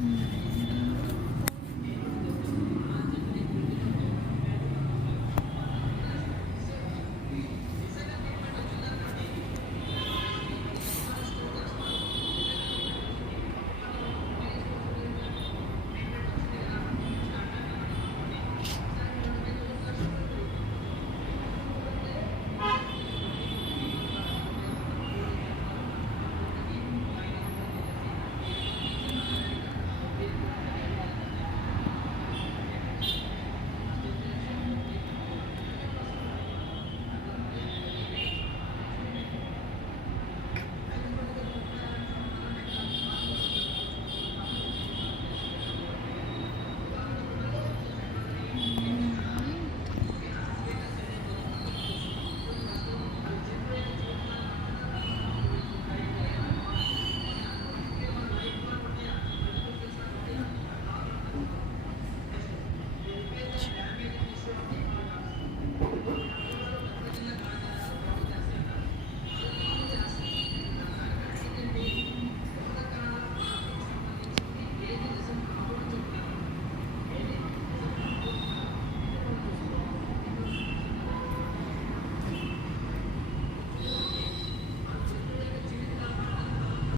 Mm.